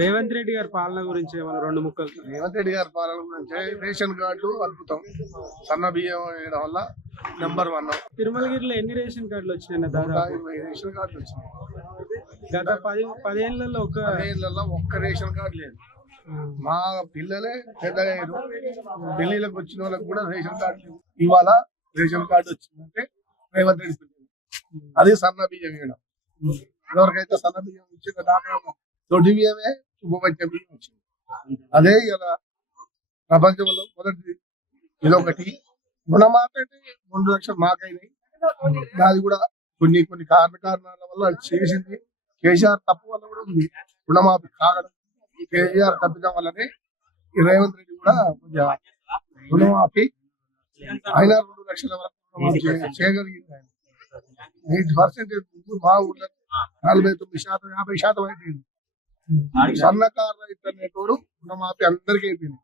రేవంత్ రెడ్డి గారి పాలన గురించి ఏమైనా రెండు ముక్కలు. రేవంత్ రెడ్డి గారి పాలన గురించి రేషన్ కార్డులు అద్భుతం. సన్న బియ్యం వేయడం వల్ల నెంబర్ 1. తిరుమలగిరిలో ఎన్ని రేషన్ కార్డులు వచ్చినాయి? దాదాపు 20 రేషన్ కార్డులు వచ్చినాయి. గత 10 ఏళ్లలో ఒక్క రేషన్ కార్డు లేదు. మా పిల్లలే పెద్దగా పెళ్లిళ్ళకి వచ్చిన వాళ్ళకి కూడా రేషన్ కార్డు లేదు. ఇవాళ రేషన్ కార్డు వచ్చిందంటే రేవంత్ రెడ్డి పిల్లలు. అది సన్న బియ్యం వేయడం. ఎవరికైతే సన్న బియ్యం ఇచ్చిందో దాకా దొడ్డి బియ్యమే ఉపపచ్చ బియ్యం వచ్చింది. అదే ఇలా ప్రపంచంలో మొదటి ఇదొకటి. రుణమాఫీ అంటే 2 లక్షలు మాకైనాయి. అది కూడా కొన్ని కారణాల వల్ల చేసింది. కేసీఆర్ తప్పు వల్ల కూడా ఉంది రుణమాఫీ కాగడం. కేసీఆర్ తప్పిదం వల్లనే రేవంత్ రెడ్డి కూడా కొంచెం రుణమాఫీ అయినా 2 లక్షల వరకు రుణమాఫీ చేయగలిగింది. ఆయన 8% మా ఊళ్ళో 49%, 50% అయిపోయింది. సన్నకారు రైతు అనేటోడు రుణమాఫీ అందరికీ అయిపోయింది.